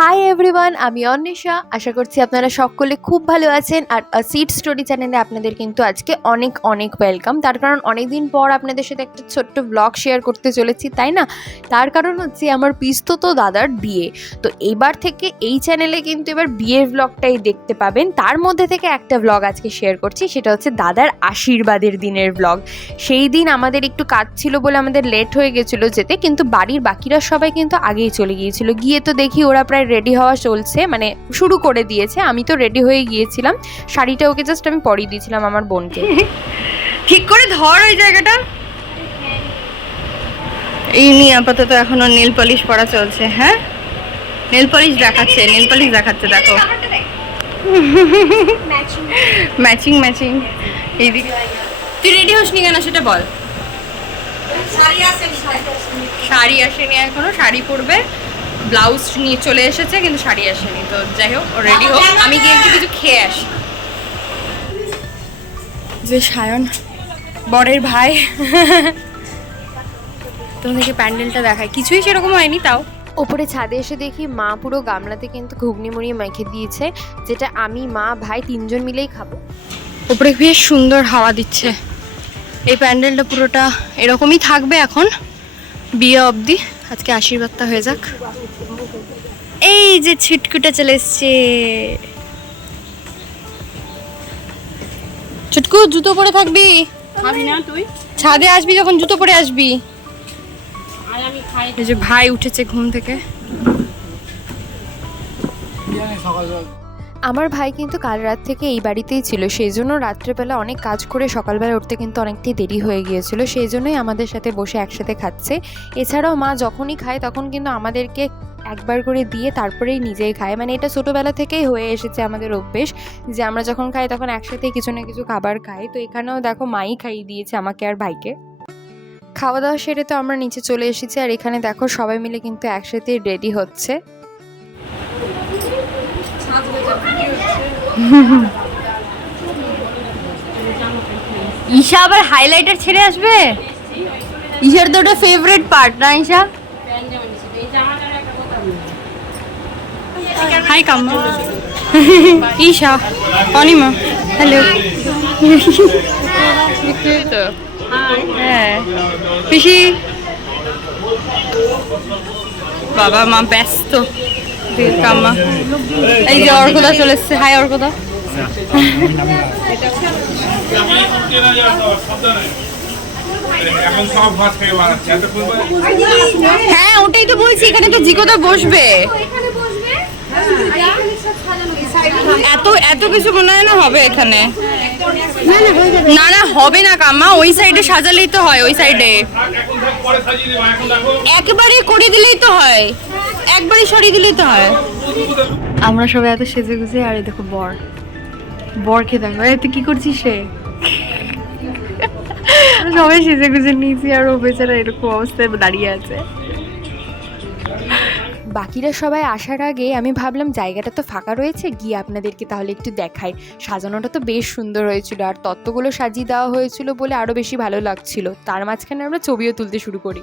Hi everyone আমি অন্বেষা। আশা করছি আপনারা সকলে খুব ভালো আছেন আর সিট স্টোরি চ্যানেলে আপনাদের কিন্তু আজকে অনেক অনেক ওয়েলকাম তার কারণ অনেক দিন পর আপনাদের সাথে একটা ছোট্ট ব্লগ শেয়ার করতে চলেছি, তাই না? তার কারণ হচ্ছে আমার পিস্তত দাদার বিয়ে। তো এবার থেকে এই চ্যানেলে কিন্তু এবার বিয়ের ব্লগটাই দেখতে পাবেন। তার মধ্যে থেকে একটা ব্লগ আজকে শেয়ার করছি, সেটা হচ্ছে দাদার আশীর্বাদের দিনের ব্লগ সেই দিন আমাদের একটু কাজ ছিল বলে আমাদের লেট হয়ে গেছিল যেতে, কিন্তু বাড়ির বাকিরা সবাই কিন্তু আগেই চলে গিয়েছিল। গিয়ে তো দেখি ওরা প্রায় রেডি হওয়া চলছে মানে শুরু করে দিয়েছে। আমি তো রেডি হয়ে গিয়েছিলাম। শাড়িটা ওকে জাস্ট আমি পরিয়ে দিয়েছিলাম আমার বোনকে। ঠিক করে ধর ওই জায়গাটা। এই নিয়ে আপাতত এখনও নীল পলিশ পরা চলছে হ্যাঁ? নীল পলিশ দেখাচ্ছে নীল পলিশ দেখাচ্ছে দেখো। ম্যাচিং ম্যাচিং এইদিকে। তুই রেডি হসনি কেন সেটা বল। শাড়ি আসেনি এখনও শাড়ি পরবে। ব্লাউজ নিয়ে চলে এসেছে কিন্তু শাড়ি আসেনি। তো যাই হোক রেডি হোক। আমি গিয়ে একটু কিছু খেয়ে আসি। যে সায়ন বরের ভাই। তোমাদেরকে প্যান্ডেলটা দেখায় কিছুই সেরকম হয়নি তাও। ওপরে ছাদে এসে দেখি মা পুরো গামলাতে কিন্তু ঘুগনি মুড়িয়ে মেখে দিয়েছে যেটা আমি মা ভাই তিনজন মিলেই খাব। ওপরে বেশ সুন্দর হাওয়া দিচ্ছে। এই প্যান্ডেলটা পুরোটা এরকমই থাকবে এখন বিয়ে অবধি। আজকে আশীর্বাদটা হয়ে যাক। এই যে ছিটকুটা চলে এসছে। ছুটকু জুতো পরে থাকবি? খাবি না তুই? ছাদে আসবি যখন জুতো পরে আসবি। আর আমি খাই। এই যে ভাই উঠেছে ঘুম থেকে। আমার ভাই কিন্তু কাল রাত থেকে এই বাড়িতেই ছিল সেই জন্য রাত্রেবেলা অনেক কাজ করে সকালবেলা উঠতে কিন্তু অনেকটাই দেরি হয়ে গিয়েছিল সেই জন্যই আমাদের সাথে বসে একসাথে খাচ্ছে। এছাড়াও মা যখনই খায় তখন কিন্তু আমাদেরকে একবার করে দিয়ে তারপরেই নিজেই খায়। মানে এটা ছোটোবেলা থেকেই হয়ে এসেছে আমাদের অভ্যেস যে আমরা যখন খাই তখন একসাথে কিছু না কিছু খাবার খাই। তো এখানেও দেখো মাই খাইয়ে দিয়েছে আমাকে আর ভাইকে। খাওয়া দাওয়া সেরে তো আমরা নিচে চলে এসেছি আর এখানে দেখো সবাই মিলে কিন্তু একসাথে রেডি হচ্ছে। ঈশা আবার হাইলাইটার ছেড়ে আসবে? ঈশার তো ওটা ফেভারিট পার্ট না Isha? Hi come Isha Anima hello তো হ্যাঁ। পিসি? বাবা মা ব্যস্ত। কাম্মা। এই যে অর্কদা চলে এসছে। হাই অর্কদা হ্যাঁ ওটাই তো বলছি, এখানে তো জিকোদা বসবে। এত এত কিছু মনে হয় না হবে এখানে। না না, হবে না কাম্মা, ওই সাইডে সাজালেই তো হয়, ওই সাইডে। একবারে করে দিলেই তো হয়। একবারে সরিয়ে দিলেই তো হয়। আমরা সবাই এত সেজে গুজে আর এই দেখো বর। বরকে দেখো এত কি করছিস সে? সবাই সেজে গুজে নিয়েছি আর ও বেচারা এরকম অবস্থায় দাঁড়িয়ে আছে। বাকিরা সবাই আসার আগে আমি ভাবলাম জায়গাটা তো ফাঁকা রয়েছে গিয়ে আপনাদেরকে তাহলে একটু দেখাই। সাজানোটা তো বেশ সুন্দর হয়েছিল আর তত্ত্বগুলো সাজিয়ে দেওয়া হয়েছিল বলে আরও বেশি ভালো লাগছিল। তার মাঝখানে আমরা ছবিও তুলতে শুরু করি।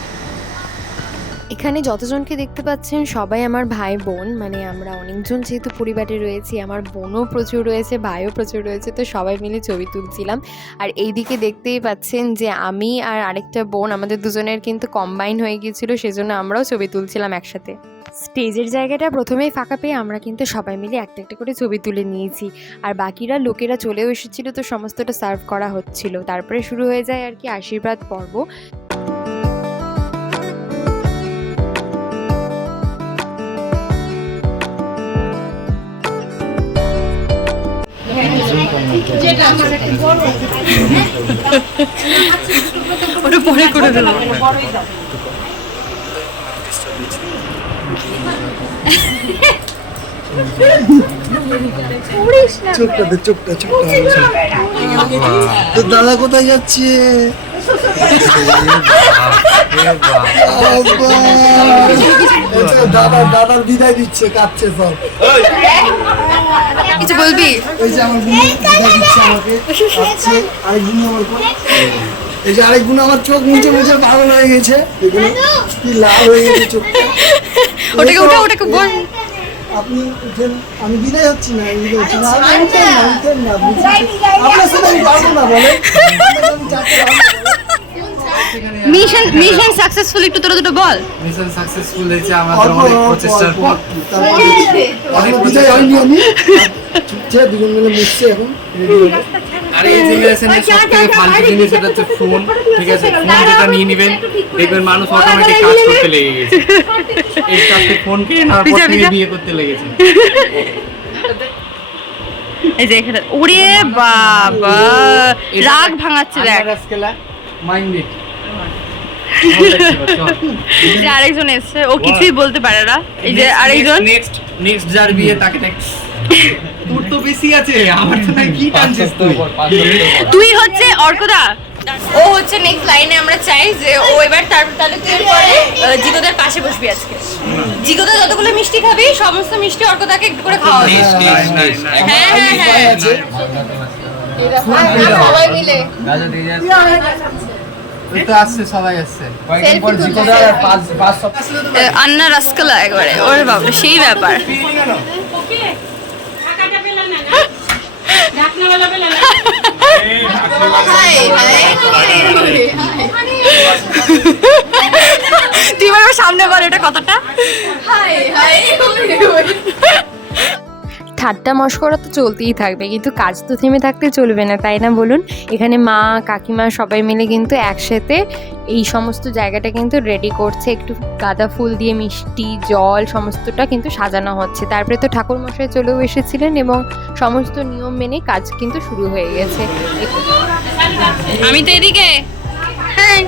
এখানে যতজনকে দেখতে পাচ্ছেন, সবাই আমার ভাই, বোন। মানে আমরা অনেকজন যেহেতু পরিবারে রয়েছি, আমার বোনও প্রচুর রয়েছে, ভাইও প্রচুর রয়েছে, তো সবাই মিলে ছবি তুলছিলাম। আর এইদিকে দেখতেই পাচ্ছেন যে আমি আর আরেকটা বোন, আমাদের দুজনের কিন্তু কম্বাইন হয়ে গিয়েছিল, সেজন্য আমরাও ছবি তুলছিলাম একসাথে। স্টেজের জায়গাটা প্রথমেই ফাঁকা পেয়ে আমরা কিন্তু সবাই মিলে একটা একটা করে ছবি তুলে নিয়েছি। আর বাকিরা, লোকেরা চলেও এসেছিল, তো সমস্তটা সার্ভ করা হচ্ছিল। তারপরে শুরু হয়ে যায় আর কি আশীর্বাদ পর্ব। ওটা পরে করে দেবো। চোখটাতে চোখটা চোখটা তো দাদা কোথায় যাচ্ছে! আচ্ছা, দাদা দাদার বিদায় দিচ্ছে কাঁদছে সব। কিছু বলবি? এই যে আমার বোন বিদায় দিচ্ছে আমাকে কাঁদছে আরেক বোন আমার। এই যে আরেক বোন আমার চোখ মুছে মুছে পাগল হয়ে গেছে। এগুলো কি লাল হয়ে গেছে চোখটা। ওটাকে ওটা ওটাকে বল। আপনি উঠেন আমি বিদায় হচ্ছি না আমি হচ্ছি না। আপনি উঠেন না উঠেন না আপনার সাথে আমি পারব না আমি বলেন? মিশন মিশন সাকসেসফুল একটু তোরা দুটো বল। মিশন সাকসেসফুল হয়েছে আমাদের অনেক প্রচেষ্টার পর। এখনও বিদায় হয়নি আমি। ছুটছে দুজন মিলে মিশছে এখন। রেডি আর এই জেনারেশনের সব থেকে ফালতু জিনিস সেটা হচ্ছে ফোন ঠিক আছে? ফোন যেটা নিয়ে নেবেন দেখবেন মানুষ অটোমেটিক কাজ করতে লেগে গেছে। এই কাজকে ফোন কিনে নেওয়ার পর থেকে বিয়ে করতে লেগেছে। এই যে এখানে ওরে বাবা রাগ ভাঙাচ্ছে দেখ। মাইন্ডেড আরেকজন এসছে ও কিছুই বলতে পারে না। এই যে আরেকজন। নেক্সট নেক্সট যার বিয়ে তাকে দেখ তোর তো বেশি আছে আমার তো না কি টানছিস তুই? তুই হচ্ছে অর্কদা। ও হচ্ছে নেক্সট লাইনে আমরা চাই যে ও এবার তার তাহলে তুই আহ, পাশে বসবি আজকে। জিগোদা যতগুলো মিষ্টি খাবি সমস্ত মিষ্টি অর্কদাকে একটু করে খাওয়াবি হ্যাঁ হ্যাঁ হ্যাঁ। সবাই মিলে। ওই তো আসছে সবাই আসছে। কয়েকদিন পর জিকোদা আর পাঁচ পাঁচ সপ্তাহ আহ, আন্না রাসকালা একবারে ওরে বাবা সেই ব্যাপার ওকে টাকাটা পেলাম না না ঢাকনাওয়ালা পেলাম না এই আশীর্বাদ তুই সামনে বল এটা কথাটা। ঠাট্টা মস্করা তো চলতেই থাকবে কিন্তু কাজ তো থেমে থাকতে চলবে না তাই না বলুন? এখানে মা কাকিমা সবাই মিলে কিন্তু একসাথে এই সমস্ত জায়গাটা কিন্তু রেডি করছে একটু গাঁদা ফুল দিয়ে মিষ্টি জল সমস্তটা কিন্তু সাজানো হচ্ছে। তারপরে তো ঠাকুর মশাই চলেও এসেছিলেন এবং সমস্ত নিয়ম মেনে কাজ কিন্তু শুরু হয়ে গেছে। আমি তো এদিকে। হ্যাঁ।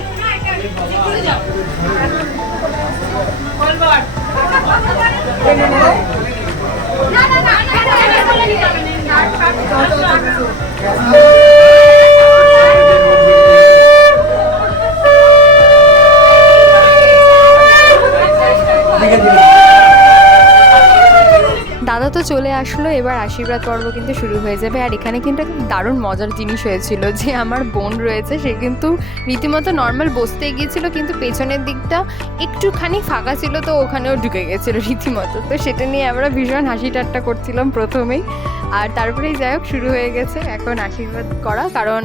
Thank you. তো চলে আসলো, এবার আশীর্বাদ পর্ব কিন্তু শুরু হয়ে যাবে। আর এখানে কিন্তু একটা দারুণ মজার জিনিস হয়েছিল যে আমার বোন রয়েছে, সে কিন্তু রীতিমতো নর্মাল বসতে গিয়েছিল, কিন্তু পেছনের দিকটা একটুখানি ফাঁকা ছিল, তো ওখানেও ঢুকে গেছিল রীতিমতো। তো সেটা নিয়ে আমরা ভীষণ হাসি ঠাট্টা করছিলাম প্রথমেই। আর তারপরেই যাই হোক, শুরু হয়ে গেছে এখন আশীর্বাদ করা। কারণ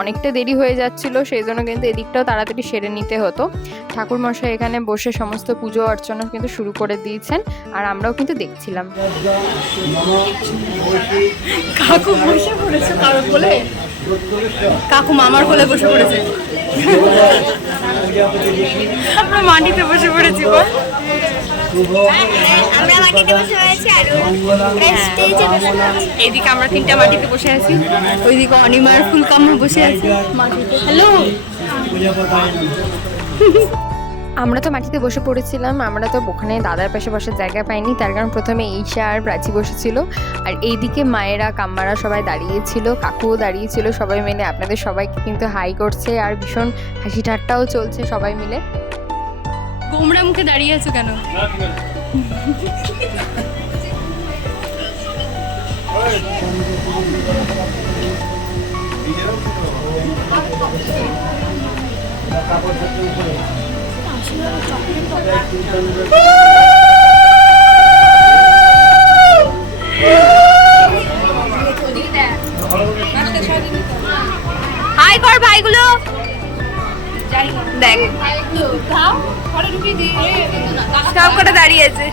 অনেকটা দেরি হয়ে যাচ্ছিল, সেই জন্য কিন্তু এদিকটাও তাড়াতাড়ি সেরে নিতে হতো। ঠাকুরমশাই এখানে বসে সমস্ত পুজো অর্চনা কিন্তু শুরু করে দিয়েছেন, আর আমরাও কিন্তু দেখছিলাম। কাকু বসে পড়েছে কোলে? কাকু মামার কোলে বসে পড়েছে। আমরা মাটিতে বসে পড়েছি, বল। এদিকে আমরা তিনটা মাটিতে বসে আছি, ওইদিকে অনিমার ফুলকাম্মা বসে আছে হ্যালো আমরা তো মাটিতে বসে পড়েছিলাম, আমরা তো ওখানে দাদার পাশে বসার জায়গা পাইনি, তার কারণ প্রথমে ঈশা আর প্রাচী বসেছিল। আর এইদিকে মায়েরা, কাম্মারা সবাই দাঁড়িয়েছিল, কাকুও দাঁড়িয়েছিল, সবাই মিলে। আপনাদের সবাইকে কিন্তু হাই করছে আর ভীষণ হাসি ঠাট্টাও চলছে সবাই মিলে। গোমরা মুখে দাঁড়িয়ে আছো কেন? হাই কর ভাইগুলো। দেখ। সব কটা দাঁড়িয়ে আছে।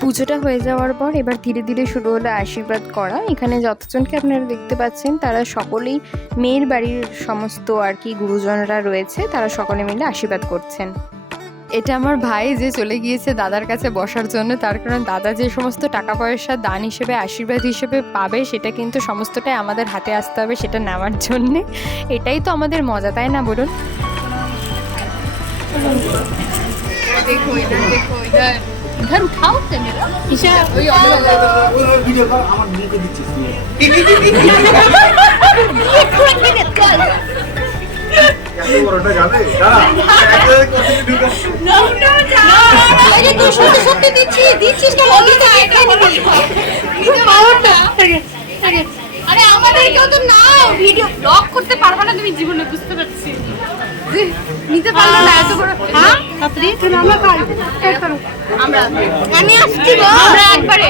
পুজোটা হয়ে যাওয়ার পর এবার ধীরে ধীরে শুরু হলো আশীর্বাদ করা। এখানে যতজনকে আপনারা দেখতে পাচ্ছেন তারা সকলেই মেয়ের বাড়ির সমস্ত আর কি গুরুজনরা রয়েছে তারা সকলে মিলে আশীর্বাদ করছেন। এটা আমার ভাই যে চলে গিয়েছে দাদার কাছে বসার জন্য তার কারণ দাদা যে সমস্ত টাকা পয়সা দান হিসেবে আশীর্বাদ হিসেবে পাবে সেটা কিন্তু সমস্তটাই আমাদের হাতে আসতে হবে সেটা নেওয়ার জন্যে। এটাই তো আমাদের মজা তাই না বলুন? দেখো ইধার দেখো ক্যামেরা ওই ওই ভিডিও কল আমার মুখে দিচ্ছিস আরে আমাদেরকেও তো নাও ভিডিও ব্লগ করতে পারবে না তুমি জীবনে বুঝতে পারছি। নিতে পারল না এত বড় হ্যাঁ? আপনি আমরা কাল আমরা। আমি আসছি গো। আমরা একবারে।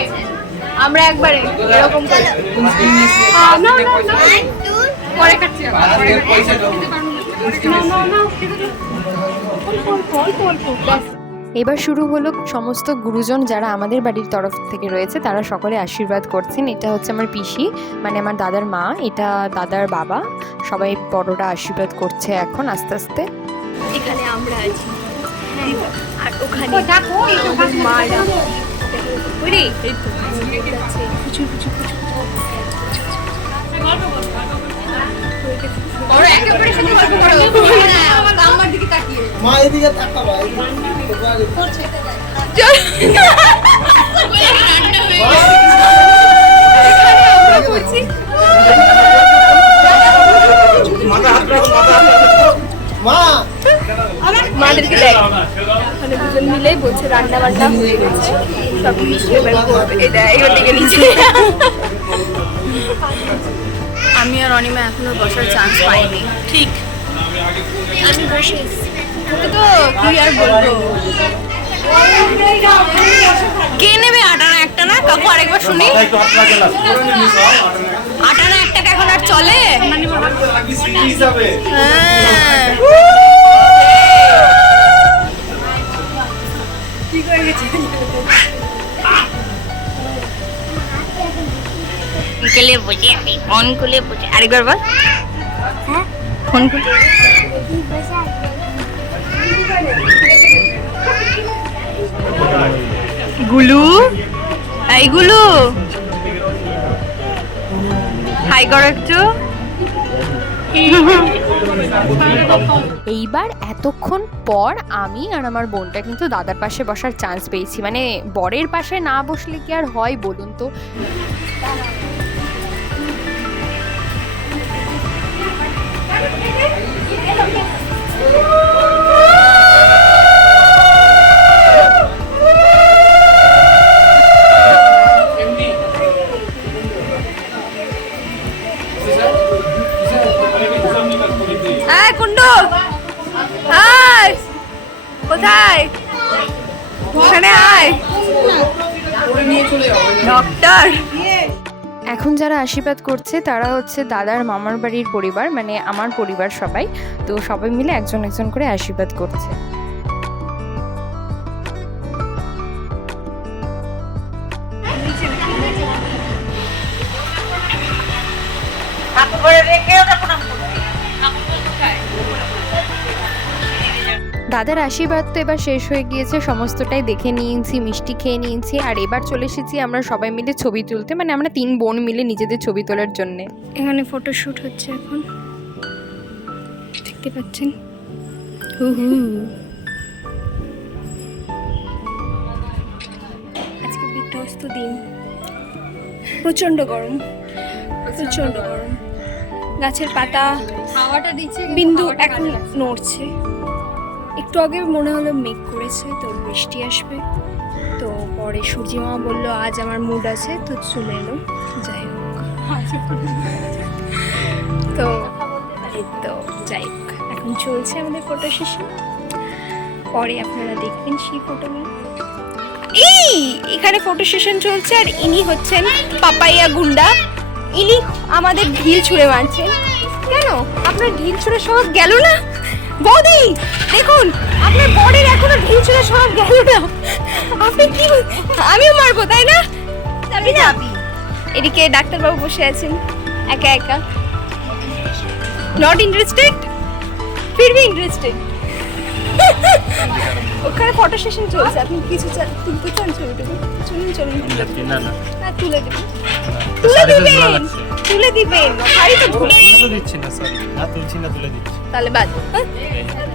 আমরা একবারে। এরকম করে। হ্যাঁ, না, না, না। পরে কাটছি পরে কাটছি। এবার শুরু হলো সমস্ত গুরুজন যারা আমাদের বাড়ির তরফ থেকে রয়েছে তারা সকলে আশীর্বাদ করছেন এটা হচ্ছে আমার পিসি মানে আমার দাদার মা এটা দাদার বাবা সবাই বড়রা আশীর্বাদ করছে এখন আস্তে আস্তে এখানে আমরা আছি হ্যাঁ, আর ওখানে এই তো মা এদিকে তাকাবা মা মাদেরকে দেখ। মানে দুজন মিলেই বলছে রান্না বান্না হয়ে গেছে। সব কিছু এবার করবে। এটা এবার দিকে নিচে আমি আর অনিমা এখনও বসার চান্স পাইনি। ঠিক। আমি বসে তো কি আর বলব। কে নেবে আটানা একটা না? কাকু আরেকবার শুনি। একটু আটানা এক টাকা এখন আর চলে? হ্যাঁ। খুলে বুঝে? আমি ফোন খুলে বুঝে। আরেকবার বল। ফোন খুলে গুলু? এই গুলু। হাই করো একটু। এইবার এতক্ষণ পর আমি আর আমার বোনটা কিন্তু দাদার পাশে বসার চান্স পেয়েছি। মানে বরের পাশে না বসলে কি আর হয় বলুন তো? কুন্ডু হাই কোথায়? ওখানে আয়। ডক্টর। এখন যারা আশীর্বাদ করছে, তারা হচ্ছে দাদার মামার বাড়ির পরিবার মানে আমার পরিবার সবাই। তো সবাই মিলে একজন একজন করে আশীর্বাদ করছে। দাদার আশীর্বাদ তো এবার শেষ হয়ে গিয়েছে সমস্তটাই দেখে নিয়েছি মিষ্টি খেয়ে নিয়েছি আর এবার চলে এসেছি আমরা সবাই মিলে ছবি তুলতে মানে আমরা তিন বোন মিলে নিজেদের ছবি তোলার জন্যে। এখানে ফটোশুট হচ্ছে এখন। দেখতে পাচ্ছেন? হুহু আজকে বিধ্বস্ত দিন। প্রচণ্ড গরম। প্রচণ্ড গরম। গাছের পাতা হাওয়াটা দিচ্ছে বিন্দু এখন নড়ছে। একটু আগে মনে হলো মেঘ করেছে, তো বৃষ্টি আসবে। তো পরে সূর্যিমা বলল, আজ আমার মুড আছে, তো চলে এলো। যাই হোক। তো তো, যাই হোক। এখন চলছে আমাদের ফটো সেশন পরে আপনারা দেখবেন সেই ফটোগুলো এই! এখানে ফটো সেশন চলছে, আর ইনি হচ্ছেন পাপাইয়া গুন্ডা। ইনি আমাদের ঢিল ছুঁড়ে মারছেন। কেন? আপনার ঢিল ছুঁড়ে সব গেল না? বৌদি দেখুন আপনার বডির এখনও ঢিল ছুঁড়ে সব গেল না। আপনি কি আমিও মারবো তাই না? যাবি না। এদিকে ডাক্তারবাবু বসে আছেন একা একা। নট ইন্টারেস্টেড ফির ভি ইন্টারেস্টেড ওখানে ফটো সেশন চলছে আপনি কিছু চান তুলতে চান ছবিটুকু চলুন চলুন। না তুলে দিবেন। তুলে দিবেন। তুলে দিবেন শাড়ি তো ঝুলে তো দিচ্ছি না সরি না তুলছি না তুলে দিচ্ছি। তাহলে বাদ।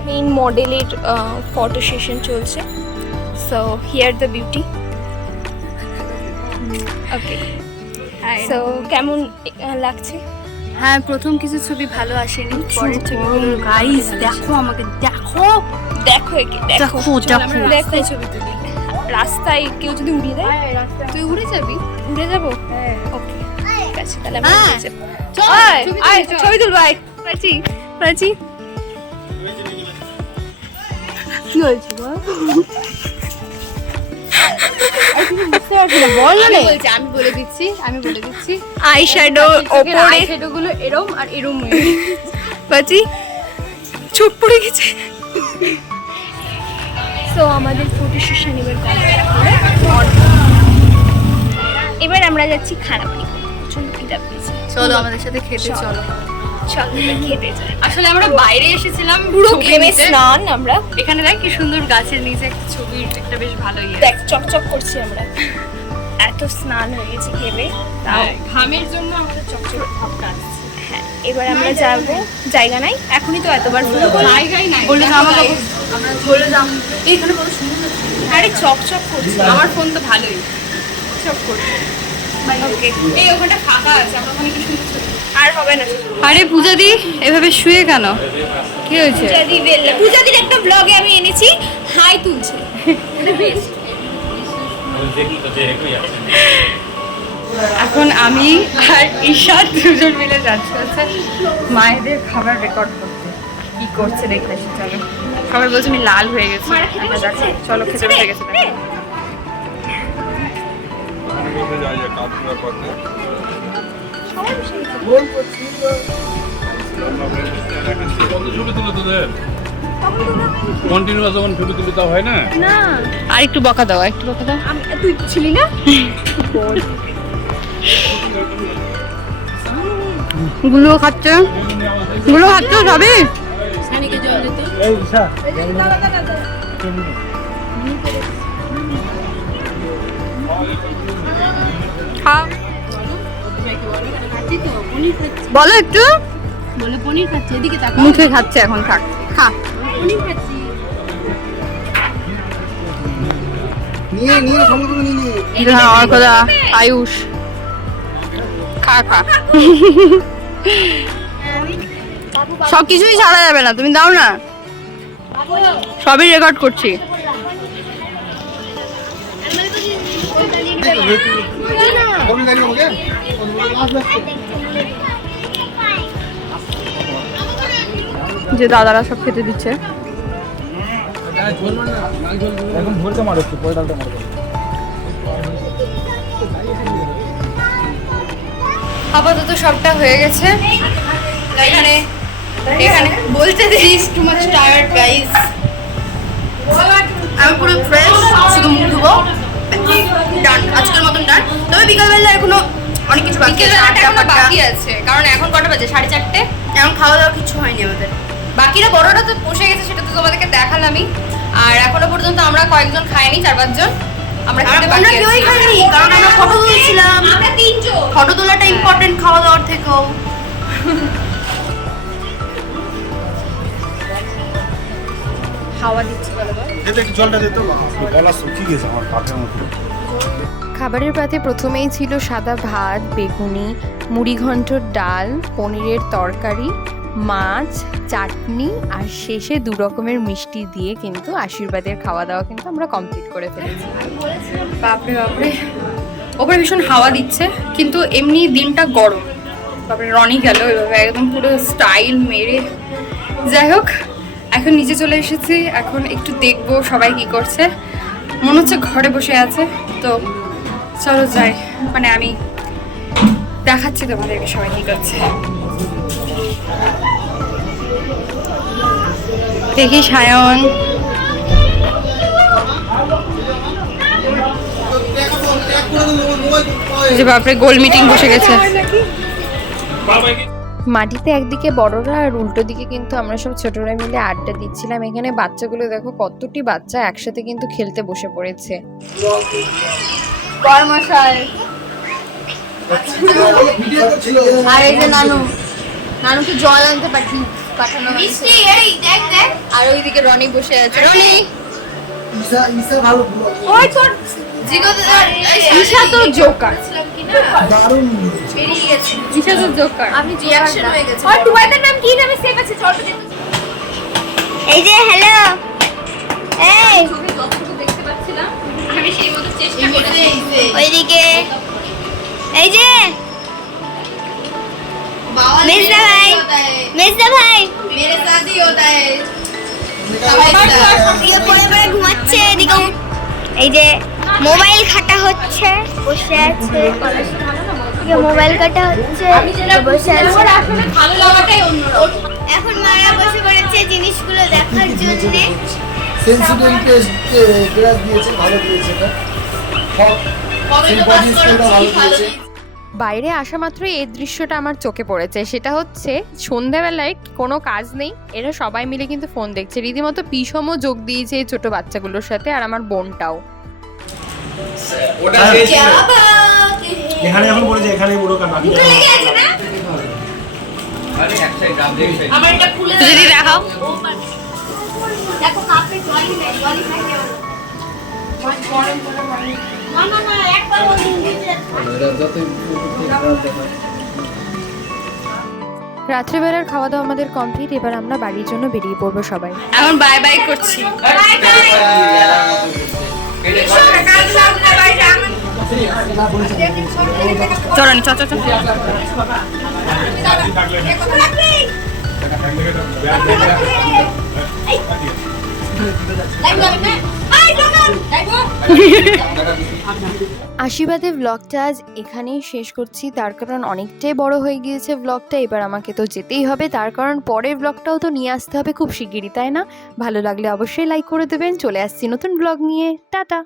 মেইন মডেলের ফটো সেশন চলছে। So here the beauty okay so কেমন লাগছে? হ্যাঁ প্রথম কিছু ছবি ভালো আসেনি পরের ছবিগুলো গাইস দেখো আমাকে দেখো। দেখো একে দেখো। দেখো, দেখো। ছবি তুলি। রাস্তায় কেউ যদি উড়িয়ে দেয় তুই উড়ে যাবি? উড়ে যাব? আছে তাহলে হ্যাঁ। ছবি তুলবো আয়। প্রাচী প্রাচী কি হয়েছে বল বল না। বলছি আমি বলে দিচ্ছি আমি বলে দিচ্ছি। আই শ্যাডো ওপরে। আইশ্যাডোগুলো এরম আর এরম বাজি চোখ পড়ে গেছে। সো আমাদের ফটো সেশন এবার এবার আমরা যাচ্ছি। প্রচণ্ড খিদা পেয়েছে চলো আমাদের সাথে খেতে চলো। খেতে আসলে আমরা বাইরে এসেছিলাম পুরো ঘেমে স্নান আমরা। এখানে দেখ কি সুন্দর গাছের নিচে একটা ছবি একটা বেশ ভালোই আছে। দেখ চকচক করছি আমরা। এত স্নান হয়ে গেছে ঘেমে তাও হ্যাঁ, ঘামের জন্য আমাদের চকচক ভাবটা হ্যাঁ এবার আমরা যাব জায়গা নাই? এখনই তো এতবার ফোন করলাম। জায়গায় নাই। বলে জামা কাপড় আমরা চলে যাম এইখানে বড় সুন্দর। আরে চকচক করছি। আমার ফোন তো ভালোই। সব করছে। এই ওখানটা ফাঁকা আছে আমরা ওখানে কি আর হবে না। আরে পূজা দি এভাবে শুয়ে কেন? কি হয়েছে? বেল্লা পূজাদির একটা ব্লগে আমি এনেছি হাই তুলছে। এখন আমি আর ঈশা দুজন মিলে যাচ্ছি হচ্ছে মায়েদের খাবার রেকর্ড করতে। কি করছে দেখতে এসে চলো। সবাই বলছে আমি লাল হয়ে গেছি। আমরা যাচ্ছি। চলো খেতে বসে গেছে দেখো। কত ছবি তুলে তোদের? কন্টিনিউয়াস যখন ছবি তুলে তা হয় না? আর একটু বকা দাও একটু বকা দাও। আমি তুই ছিলি না? গুলো খাচ্ছে? গুলো খাচ্ছে সবই খা। বলো একটু। বলে পনির খাচ্ছে এদিকে তাকা মুখে খাচ্ছে এখন থাক। খা। পনির খাচ্ছি। নিয়ে নিয়ে সমস্ত নিয়ে নিয়ে। হ্যাঁ আমার কথা আয়ুষ। খা খা। সব কিছুই ছাড়া যাবে না তুমি দাও না। সবই রেকর্ড করছি। যে দাদারা সব খেতে দিচ্ছে। এখন ধরতে মারো একটু পরে ডালটা মারো। আপাতত সবটা হয়ে গেছে। এখানে এখানে বলতে this too much tired guys আমি পুরো ফ্রেশ শুধু মুখ ধুবো। ডান আজকের মতন ডান তবে বিকালবেলা এখনও অনেক কিছু বাকি আছে বাকি আছে কারণ এখন কটা বাজে? সাড়ে চারটে? এখন খাওয়া দাওয়া কিছু হয়নি আমাদের। বাকিরা বড়রা তো বসে গেছে সেটা তো তোমাদেরকে দেখালামই। আর এখনও পর্যন্ত আমরা কয়েকজন খাইনি চার পাঁচজন। আমরা খেতে বাকি আছি। কেউই খাইনি কারণ আমরা ফটো তুলছিলাম। আমরা তিনজন। ফটো তোলাটা ইম্পর্টেন্ট খাওয়া দাওয়ার থেকেও। এতে একটু জলটা দিতে গলা শুকিয়ে গেছে আমার পাখের মতো খাবারের পাতে প্রথমেই ছিল সাদা ভাত, বেগুনি মুড়িঘণ্টর ডাল, পনিরের তরকারি, মাছ, চাটনি আর শেষে দু রকমের মিষ্টি দিয়ে কিন্তু আশীর্বাদের খাওয়া দাওয়া কিন্তু আমরা কমপ্লিট করে ফেলেছি। বাপরে বাপরে। ওপরে ভীষণ হাওয়া দিচ্ছে, কিন্তু এমনি দিনটা গরম। তারপরে রনি গেল এভাবে, একদম পুরো স্টাইল মেরে। যাই হোক, এখন নিচে চলে এসেছি, এখন একটু দেখব সবাই কি করছে। মনে হচ্ছে ঘরে বসে আছে, তো চলো যাই। মানে আমি দেখাচ্ছি তোমাদেরকে সবাই কি করছে। দেখি সায়ন। যে বাপরে, গোল মিটিং বসে গেছে। মাটিতে একদিকে বড়রা আর উল্টো দিকে কিন্তু আমরা সব ছোটরা মিলে আড্ডা দিচ্ছিলাম। এখানে বাচ্চাগুলো দেখো কতটি বাচ্চা একসাথে কিন্তু খেলতে বসে পড়েছে। কর্মশাল আর এই যে নানু। নানুকে জল আনতে পাঠি পাঠানো হয়েছে। এই দেখ দেখ। আর ওইদিকে রনি বসে আছে। রনি। ঈশা তো জোকার দারুণ। বেরিয়ে গেছে। ঈশা তো জোকার আমি রিয়াকশন হয়ে গেছে। আর টুবাইটার নাম কি নামে সেভ আছে? চল তো এই যে হ্যালো এই। যতটুকু দেখতে পাচ্ছিলাম। আমি সেই মতো চেষ্টা করেছি। ওইদিকে। এই যে। মেজদা ভাই। মেজদা ভাই। মেরে হোতা পড়ে ঘুমাচ্ছে এদিকে। এই যে মোবাইল ঘাটা হচ্ছে বসে আছে। এদিকে মোবাইল কাটা হচ্ছে বসে আছে। এখন মারা বসে পড়েছে জিনিসগুলো দেখার জন্য। সেন্সিটিভ টেস্ট গ্রাস দিয়েছে ভালো দিয়েছে এটা। সেই বডি স্কেলটা ভালো দিয়েছে। বাইরে আসা মাত্রই এই দৃশ্যটা আমার চোখে পড়েছে। সেটা হচ্ছে সন্ধ্যাবেলায় কোনো কাজ নেই এরা সবাই মিলে কিন্তু ফোন দেখছে। রীতিমতো পিসমও যোগ দিয়েছে এই ছোট বাচ্চাগুলোর সাথে আর আমার বোনটাও। ওটা এখানে এখন এখানে পুরো ডাব এক সাইড আমার এটা খুলে যদি দেখাও। রাত্রেবেলার খাওয়া দাওয়া আমাদের কমপ্লিট এবার আমরা বাড়ির জন্য বেরিয়ে পড়ব সবাই। এখন বাই বাই করছি চলেন, চ চ চ। আশীর্বাদে ব্লগটা আজ এখানেই শেষ করছি। তার কারণ অনেকটাই বড় হয়ে গিয়েছে ব্লগটা এবার আমাকে তো যেতেই হবে। তার কারণ পরের ব্লগটাও তো নিয়ে আসতে হবে খুব শিগগিরই, তাই না? ভালো লাগলে অবশ্যই লাইক করে দেবেন। চলে আসছি নতুন ব্লগ নিয়ে। টাটা!